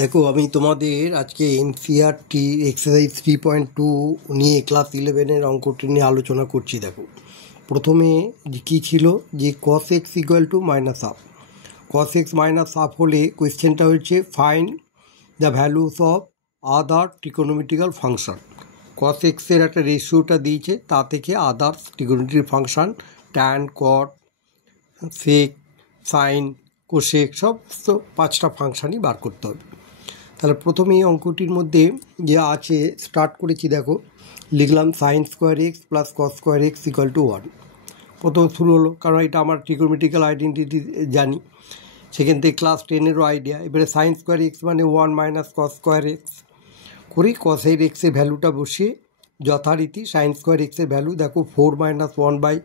দেখো আমি তোমাদের আজকে এনসিইআরটি এক্সারসাইজ 3.2 নিয়ে ক্লাস 11-এর অঙ্কটি নিয়ে আলোচনা করছি। দেখো প্রথমে কী ছিল যে cos x equal to minus half. cos x minus half হলে কোয়েশ্চেনটা হচ্ছে find the values of other trigonometrical function. cos x এর একটা রেশিওটা দিয়েছে, তা থেকে আদার্স ট্রিগোনোমেট্রিক ফাংশন ট্যান, কট, সেক, সাইন, কোসেক সব 5টা ফাংশানই বার করতে হবে। তাহলে প্রথমে এই অঙ্কটির মধ্যে যে আছে স্টার্ট করেছি, দেখো লিখলাম sine square x plus cos square x equal to 1। প্রথম শুরু হলো, কারণ এটা আমার ট্রিগোনোমেট্রিক্যাল আইডেন্টিটি জানি, সেখান থেকে ক্লাস 10-এরও আইডিয়া। এবারে সাইন স্কোয়ার এক্স মানে 1 মাইনাস কস স্কোয়ার এক্স করি, কসের এক্সের ভ্যালুটা বসিয়ে যথারীতি সাইন স্কোয়ার এক্সের ভ্যালু দেখো 4 মাইনাস 1 বাই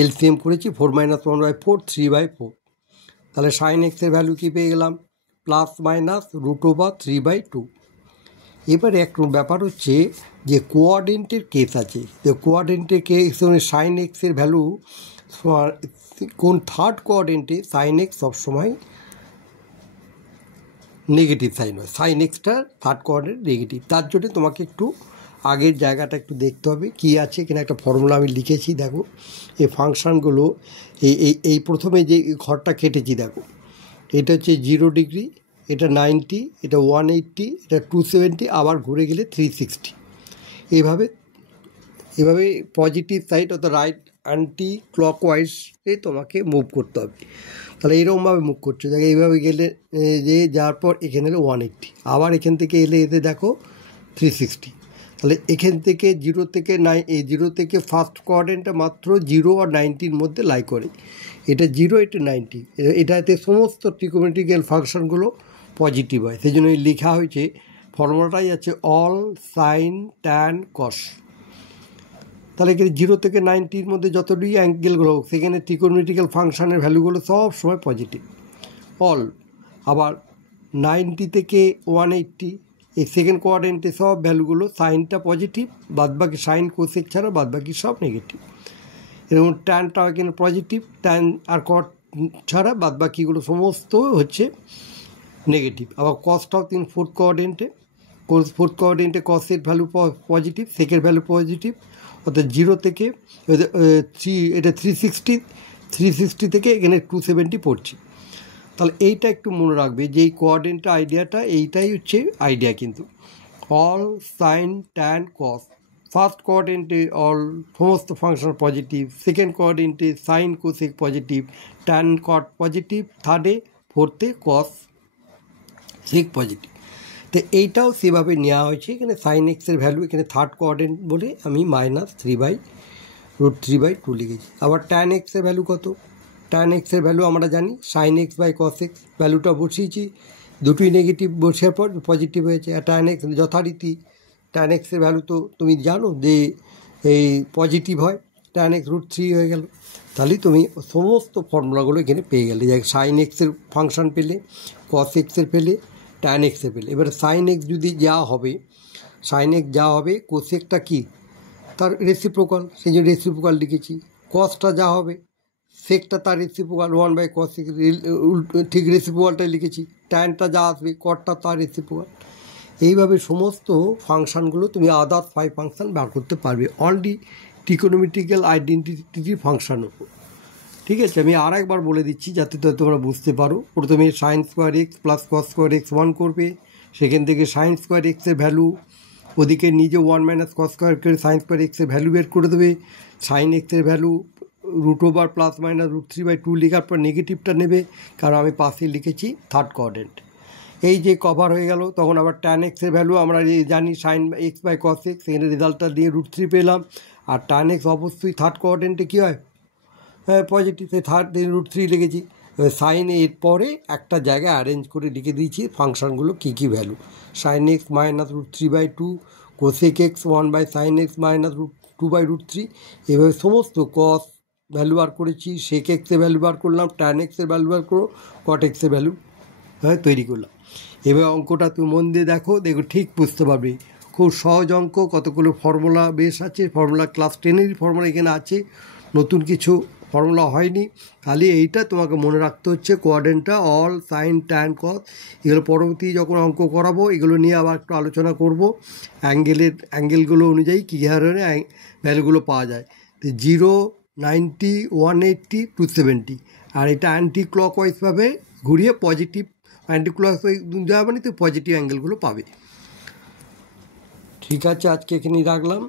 এলসিএম করেছি, 4 মাইনাস 1 বাই 4 3/4। তাহলে সাইন এক্সের ভ্যালু কী পেয়ে গেলাম, প্লাস মাইনাস √/3/2। এবারে এক ব্যাপার হচ্ছে যে কোঅর্ডিনেটের কেস আছে, তো কোঅর্ডিনেটের কেস সাইন এক্সের ভ্যালু কোন থার্ড কোঅর্ডিনেটে সাইন এক্স সবসময় নেগেটিভ সাইন হয়, সাইন এক্সটা থার্ড কোঅর্ডিনেট নেগেটিভ। তার জন্য তোমাকে একটু আগের জায়গাটা একটু দেখতে হবে কী আছে এখানে। একটা ফর্মুলা আমি লিখেছি, দেখো এই ফাংশানগুলো এই প্রথমে যে ঘরটা কেটেছি, দেখো এটা হচ্ছে 0 ডিগ্রি, এটা 90, এটা 180, এটা 270, আবার ঘুরে গেলে 360। এভাবে পজিটিভ সাইড অর্থাৎ রাইট অ্যান্টি ক্লকওয়াইজে তোমাকে মুভ করতে হবে। তাহলে এরকমভাবে মুভ করছে, দেখো এইভাবে গেলে যে যাওয়ার পর এখানে এলে 180, আবার এখান থেকে এলে এতে দেখো 360। তাহলে এখান থেকে 0 থেকে ফার্স্ট কোঅর্ডিনেটটা মাত্র 0 আর 90-র মধ্যে লাই করে, এটা 0 এটা 90, এটাতে সমস্ত ট্রিগোনোমেট্রিক্যাল ফাংশনগুলো পজিটিভ হয়। সেই জন্য লেখা হয়েছে, ফর্মুলাটাই আছে অল সাইন ট্যান কস। তাহলে এখানে 0 থেকে 90-র মধ্যে যতটুকুই অ্যাঙ্গেলগুলো হোক, সেখানে ট্রিগোনোমেট্রিক্যাল ফাংশনের ভ্যালুগুলো সব সময় পজিটিভ অল। আবার 90 থেকে 180 এই সেকেন্ড কোঅর্ডিনেটে সব ভ্যালুগুলো সাইনটা পজিটিভ, বাদবাকি সাইন কোসেক ছাড়া বাদবাকি সব নেগেটিভ। এরকম ট্যানটা এখানে পজিটিভ, ট্যান আর কট ছাড়া বাদবাকিগুলো সমস্ত হচ্ছে নেগেটিভ। আবার কসটাও ফোর্থ কোঅর্ডিনেটে কসের ভ্যালু পজিটিভ, সেকের ভ্যালু পজিটিভ, অর্থাৎ 0 থেকে 3, এটা 360 থেকে এখানে 270 পড়ছে। তাহলে এইটা একটু মনে রাখবে যে এই কোঅর্ডিনেটটা আইডিয়াটা এইটাই হচ্ছে আইডিয়া, কিন্তু all sine tan cos. First কোঅর্ডিনেটে অল সমস্ত ফাংশন পজিটিভ, সেকেন্ড কোঅর্ডিনেটে sine cosec positive, tan cot positive, থার্ডে ফোর্থে কস সেক পজিটিভ। তো এইটাও সেভাবে নেওয়া হয়েছে। এখানে সাইন এক্সের ভ্যালু এখানে থার্ড কোঅর্ডিনেট বলে আমি -3/√3/2 লিখেছি। আবার ট্যান এক্সের ভ্যালু কত, ট্যান এক্সের ভ্যালু আমরা জানি sine X by cos X, ভ্যালুটা বসিয়েছি, দুটোই নেগেটিভ বসার পর পজিটিভ হয়েছে। আর ট্যান এক্স যথারীতি ট্যান এক্সের ভ্যালু তো তুমি জানো যে এই পজিটিভ হয়, ট্যান এক্স √3 হয়ে গেল। তাহলে তুমি সমস্ত ফর্মুলাগুলো এখানে পেয়ে গেলে, যে সাইন এক্সের ফাংশন পেলে, কস এক্সের পেলে, ট্যান এক্সের পেলে। এবারে সাইন এক্স যদি যা হবে, কোসেকটা কি তার রেসিপ্রোকাল, সেই জন্য রেসিপ্রোকাল লিখেছি। কসটা যা হবে, সেকটা তার রেসিপ্রোকাল 1/cos, ঠিক রেসিপ্রোকালটাই লিখেছি। ট্যানটা যা আসবে, কটটা তার রেসিপ্রোকাল। এইভাবে সমস্ত ফাংশানগুলো তুমি আদার্স 5 ফাংশান বার করতে পারবে অনলি ট্রিগোনোমেট্রিক্যাল আইডেন্টিটি ফাংশান উপর। ঠিক আছে, আমি আর একবার বলে দিচ্ছি যাতে তোমরা বুঝতে পারো। প্রথমে sine square x plus cos square x 1 করবে, সেখান থেকে সাইন স্কোয়ার এক্সের ভ্যালু ওদিকে নিজে 1 মাইনাস কস স্কোয়ার করে সাইন স্কোয়ার এক্সের ভ্যালু বের করে দেবে। সাইন এক্সের ভ্যালু √/+ -√3/2 লেখার পর নেগেটিভটা নেবে, কারণ আমি পাশে লিখেছি থার্ড কোঅর্ডিনেট। এই যে কভার হয়ে গেল, তখন আবার ট্যান এক্সের ভ্যালু আমরা জানি sine X by cos X, এখানে রেজাল্টটা দিয়ে √3 পেলাম। আর ট্যান এক্স অবশ্যই থার্ড কোঅর্ডিনেটে কী হয়, পজিটিভ, সেই থার্ড √3 লিখেছি। সাইন এর পরে একটা জায়গায় অ্যারেঞ্জ করে লিখে দিয়েছি ফাংশানগুলো কী কী value, sine X -√3/2, cosec X 1/sin x -2/√3। এভাবে সমস্ত কস ভ্যালু বার করেছি, সেক এক্সের ভ্যালু বার করলাম, ট্যান এক্সের ভ্যালু বার করো, কট এক্সের ভ্যালু তৈরি করলাম। এবার অঙ্কটা তুমি মন দিয়ে দেখো ঠিক বুঝতে পারবে। খুব সহজ অঙ্ক, কতগুলো ফর্মুলা বেশ আছে, ফর্মুলা ক্লাস 10-এরই ফর্মুলা এখানে আছে, নতুন কিছু ফর্মুলা হয়নি, খালি এইটা তোমাকে মনে রাখতে হচ্ছে কোয়াড্রেন্টটা অল সাইন ট্যান কস। এগুলো পরবর্তী যখন অঙ্ক করাবো এগুলো নিয়ে আবার একটু আলোচনা করব। অ্যাঙ্গেলগুলো অনুযায়ী কী হারে ভ্যালুগুলো পাওয়া যায়। তো 0, 90, 180, 270। আর এটা অ্যান্টি ক্লকওয়াইজভাবে ঘুরিয়ে পজিটিভ, অ্যান্টি ক্লকওয়াইজ যাবে না, তো পজিটিভ অ্যাঙ্গেলগুলো পাবে। ঠিক আছে, আজকে এখানেই রাখলাম।